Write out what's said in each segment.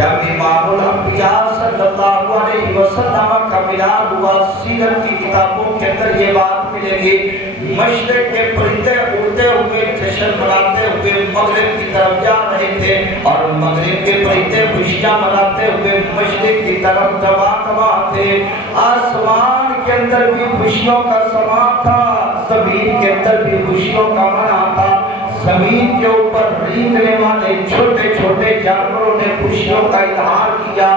جب امام الانبیاء صلی اللہ علیہ وسلم کا میلاد ہوا، سیرت کی کتابوں کے اندر یہ بات ملے گی، مشرق کے پرندے اڑتے ہوئے جشن مناتے ہوئے مغرب کی طرف جا رہے تھے، اور مغرب کے پرندے خوشیاں مناتے ہوئے مشرق کی طرف دبا تھے۔ آسمان کے اندر بھی خوشیوں کا سما تھا، زمین کے اندر بھی خوشیوں کا منع تھا۔ زمین کے اوپر رینگنے والے چھوٹے چھوٹے جانوروں نے خوشیوں کا اظہار کیا،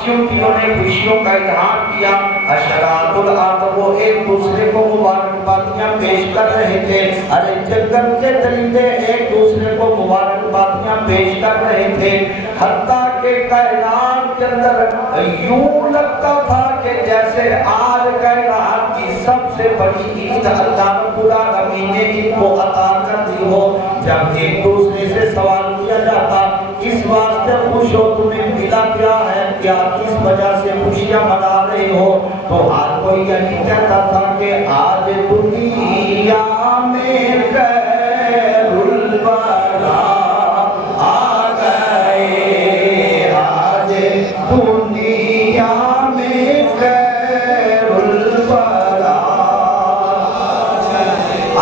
چیونٹیوں نے خوشیوں کا اظہار کیا۔ حشرات الارض وہ ایک دوسرے کو مبارکبادیاں پیش کر رہے تھے، ارے جنگل کے درندے ایک دوسرے کو مبارکبادیاں پیش کر رہے تھے، حتیٰ کہ کائنات کے اندر یوں لگتا تھا کہ جیسے آج کائنات کی سب سے بڑی عید اللہ رب العالمین نے ان کو عطا کر دی ہو۔ جب ایک دوسرے سے سوال کیا جاتا اس واسطے خوش ہو، تمہیں ملا کیا ہے، کیا کس وجہ سے خوشیاں منا رہے ہو، تو آج کوئی یہی کہتا تھا کہ آج دنیا میں خیر الورا آ گئے، آج دنیا میں خیر الورا۔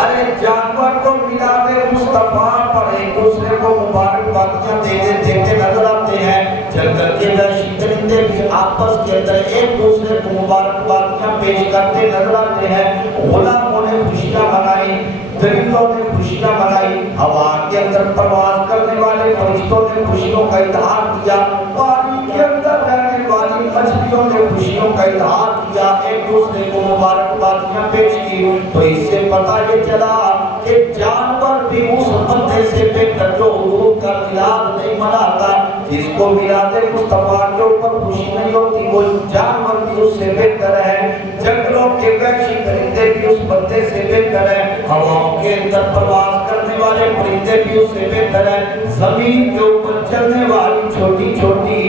ارے جانور کو میلاد مصطفیٰ پر ایک دوسرے کو مبارکبادیاں دیتے نظر آتے ہیں، جنگل کے وحشی درندے بھی آپس کے اندر ایک دوسرے کو مبارکبادیاں پیش کرتے نظر آتے ہیں۔ غلاموں نے خوشیاں منائی، درندوں نے خوشیاں منائی، ہوا کے اندر پرواز کرنے والے فرشتوں نے خوشیوں کا اظہار کیا، پانی کے اندر رہنے والی مچھلیوں نے خوشیوں کا اظہار کیا، ایک دوسرے کو مبارکبادیاں پیش کی۔ تو اس سے پتہ یہ چلا کہ جانور بھی اس بندے سے بہتر جو حضور کا میلاد نہیں مناتا، جس کو میلاد مصطفیٰ کے اوپر خوشی نہیں ہوتی، وہ جانور بھی اس سے بہتر ہے، جنگلوں کے وحشی درندے بھی اس بندے سے بہتر ہے، ہواؤں کے اندر پرواز کرنے والے پرندے بھی اس سے بہتر ہے، زمین کے اوپر چلنے والی چھوٹی چھوٹی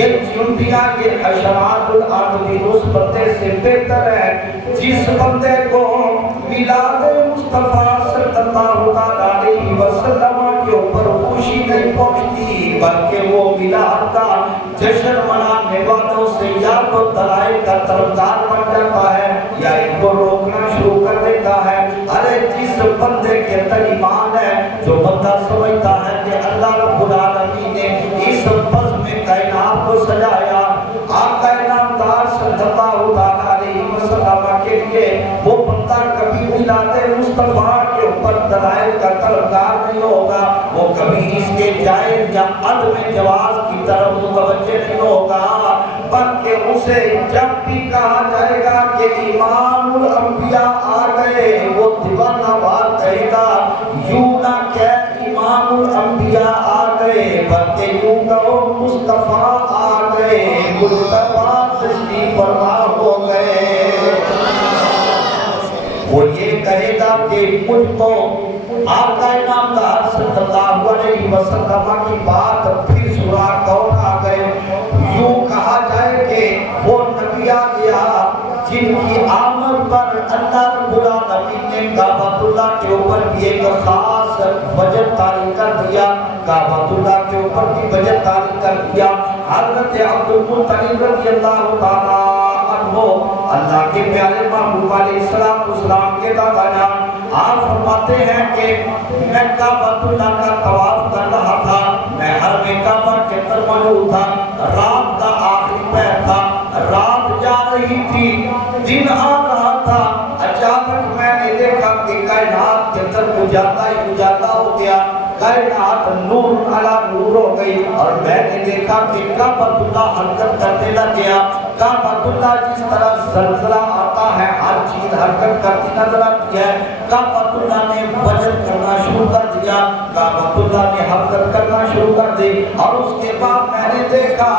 یہ چیونٹیاں، یہ حشرات الارض بھی اس بندے سے بہتر ہے، جس بندے کو میلاد مصطفیٰ صلی اللہ علیہ وسلم کے اوپر خوشی نہیں پہنچتی، بلکہ وہ میلاد کا جشن منانے والوں سے یا تو دلائل کا طرفدار بن جاتا ہے یا ان کو روکنا شروع کر دیتا ہے۔ ارے جس بندے کے اندر ایمان ہے، جو بندہ سمجھتا ہے کہ اللہ رب العالمین نے اس بزم کائنات کو سجایا آقا نامدار صلی اللہ علیہ وسلم کے لیے، وہ بندہ کبھی میلاد مصطفیٰ کے اوپر دلائل کا طرفدار نہیں ہوگا، وہ کبھی اس کے جائز یا عدم جواز کی طرف متوجہ نہیں ہوگا، بلکہ اسے جب بھی کہا جائے گا کہ امام الانبیاء آ گئے، وہ دیوانہ وار کہے گا، یوں نہ کہ امام الانبیاء آ گئے، بلکہ یوں کہو مصطفیٰ آ گئے، مصطفیٰ تشریف فرما ہو گئے۔ وہ یہ کہے گا کہ مجھ کو آقا نامدار صلی اللہ علیہ وسلم کی بات پھر سنا کون آ گئے، یوں کہا جائے کہ وہ نبی آ گیا جن کی آمد پر اللہ رب العالمین نے کعبۃ اللہ کے اوپر بھی ایک خاص وجہ تاریخ کر دیا، کعبۃ اللہ کے اوپر بھی وجہ تاریخ کر دیا۔ حضرت عبد المطلب رضی اللہ تعالیٰ عنہ، اللہ کے پیارے محبوب علیہ السلام کے دادا جان، آپ فرماتے ہیں کہ میں کعبۃ اللہ کا طواف کر رہا تھا، میں حرم کعبہ کے اندر موجود تھا، رات کا آخری پہر تھا، رات جا رہی تھی، دن آ رہا تھا، اچانک میں نے دیکھا کہ کائنات کے اندر اجالا ہو گیا، کائنات نور علی نور ہو گئی، اور میں نے دیکھا کہ کعبۃ اللہ حرکت کرنے لگ گیا۔ کعبۃ اللہ جس طرح زلزلہ آتا ہے ہر چیز حرکت کرتی نظر آتی ہے، کعبۃ اللہ نے وجد کرنا شروع کر دیا، کعبۃ اللہ نے حرکت کرنا شروع کر دی، اور اس کے بعد میں نے دیکھا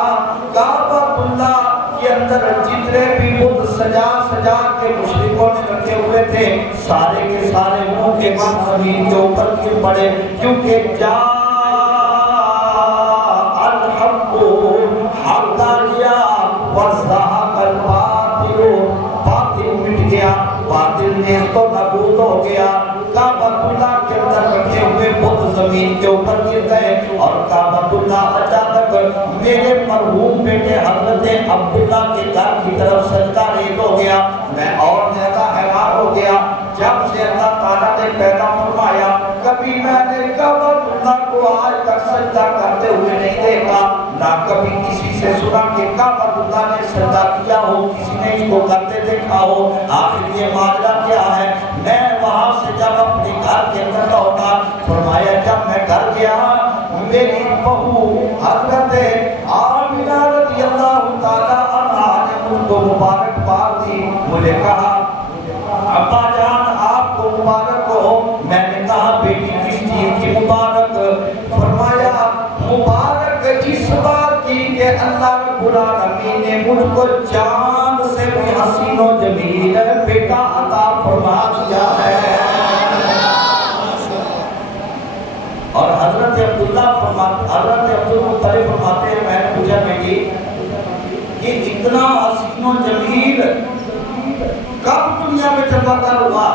کعبۃ اللہ کے اندر جتنے بھی بت سجا سجا کے مشرکوں نے رکھے ہوئے تھے، سارے کے سارے منہ کے بعد زمین کے اوپر گر پڑے، کیونکہ جا الحق حق آ گیا، وزہق الباطل باطل مٹ گیا، باطل نیز تو نابود ہو گیا۔ کعبۃ اللہ کے اندر رکھے ہوئے بت زمین کے اوپر گر گئے، اور کعبۃ اللہ اچانک میرے اپنے مرحوم بیٹے حضرت عبداللہ کے گھر کی طرف سجدہ ریز ہو گیا، میں اور زیادہ حیران ہو گیا جب سے اللہ تعالیٰ نے پیدا فرمایا کبھی میں نے کعبۃ اللہ کو آج تک سجدہ کرتے ہوئے نہیں دیکھا، نہ کبھی کسی سے سنا کہ کعبۃ اللہ نے سجدہ کیا ہو، کسی نے اس کو کرتے دیکھا ہو۔ آخر یہ ماجرا کیا ہے؟ میں وہاں سے جب اپنے گھر کے اندر لوٹا، فرمایا جب میں گھر گیا میری بہو حضرت آمنہ رضی اللہ تعالیٰ عنہا نے مجھ کو مبارکباد دی، مجھے کہا ابا جان آپ کو مبارک ہو۔ میں نے کہا بیٹی کس چیز کی مبارک؟ فرمایا مبارک اس بات کی کہ اللہ رب العالمین نے مجھ کو چاند سے بھی حسین و جمیل بیٹا عطا فرما دیا ہے۔ اور حضرت عبداللہ حضرت عبدالمطلب فرماتے ہیں میں نے پوچھا بیٹی کہ اتنا حسین و جمیل کب دنیا میں چمکا ہوا؟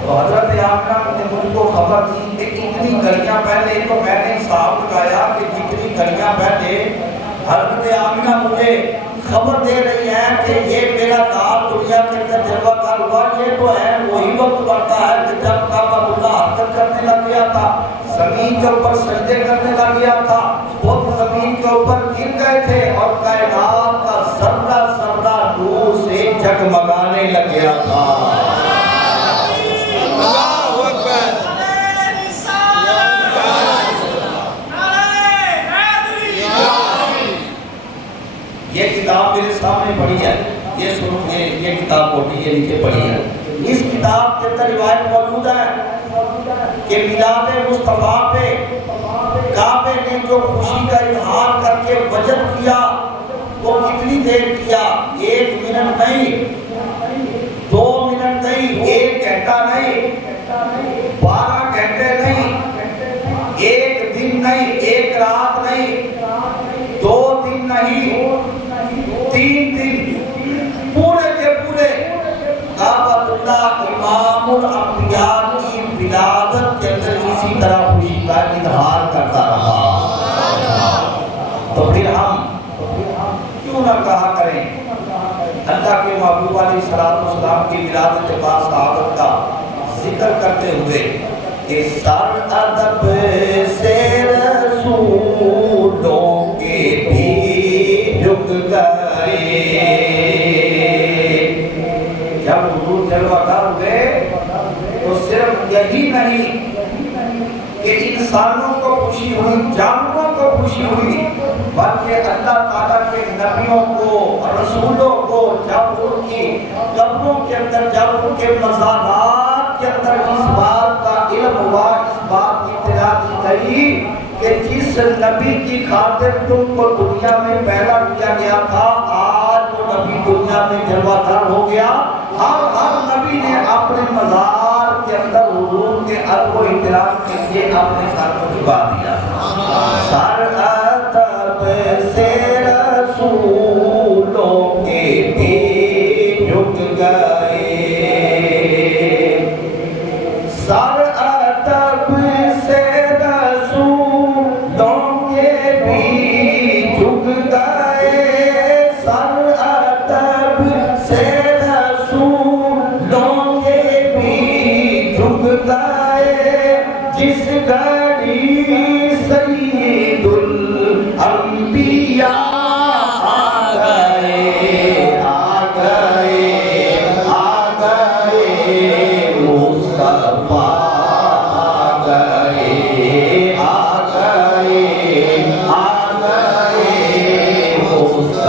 تو حضرت آمنہ نے مجھ کو خبر دی کہ اتنی گھڑیاں پہلے، تو میں نے حساب لگایا کہ جتنی گھڑیاں پہلے حضرت آمنہ مجھے خبر دے رہی ہے کہ یہ میرا نام دنیا کے اندر جلوہ کار ہوا، یہ تو ہے وہی وقت بڑھتا ہے کہ جب کعبۃ اللہ حرکت کرنے لگ گیا تھا، زمین کے اوپر سجدے کرنے لگ گیا تھا، بت زمین کے اوپر گر گئے تھے اور کائنات کا ذرہ ذرہ نور سے جگمگانے لگ گیا تھا۔ یہ کتاب میرے سامنے پڑھی ہے، یہ سنو یہ کتاب پڑھی ہے، نیچے پڑھی ہے۔ اس کتاب کے اندر روایت موجود ہے کہ میلاد مصطفیٰ پہ کعبے نے جو خوشی کا اظہار کر کے وجد کیا وہ کتنی دیر کیا؟ 1 منٹ نہیں، 2 منٹ نہیں، 1 گھنٹہ نہیں، 12 گھنٹے نہیں، 1 دن نہیں، 1 رات نہیں، 2 دن نہیں، 3 دن، پورے کے پورے کعبۃ اللہ امام الانبیاء کی ولادت کے اندر اسی طرح خوشی کا اظہار کرتا رہا۔ تو پھر ہم کیوں نہ کہا کریں اللہ کے محبوب علیہ السلام کی ولادت با سعادت کا ذکر کرتے ہوئے کہ سر ادب سے رسولوں کے بھی جھک گئے۔ جب حضور جلوہ گر ہوئے تو صرف یہی نہیں کہ انسانوں کو خوشی ہوئی، جانوروں کو خوشی ہوئی، بلکہ اللہ تعالیٰ کے نبیوں کو، رسولوں کو جب ان کی قبروں کے اندر، جب ان کے مزارات کے اندر اس بات کا علم ہوا، اس بات کی اطلاع دی گئی کہ جس نبی کی خاطر تم کو دنیا میں پیدا کیا گیا تھا آج وہ نبی دنیا میں جلوہ گر ہو گیا۔ ہر نبی نے اپنے مزار کے اندر حضور کے ادب و احترام کے لیے اپنے سر کو جھکا دیا۔ سر ادب سے رسولوں کے بھی جھک گئے، سر ادب سے رسولوں کے بھی جھک گئے، سر ادب سے رسولوں کے بھی جھک گئے، جس گھڑی سید الانبیاء آ گئے، آ گئے، آ گئے مصطفیٰ، آ گئے، آ گئے، آ گئے مصطفیٰ۔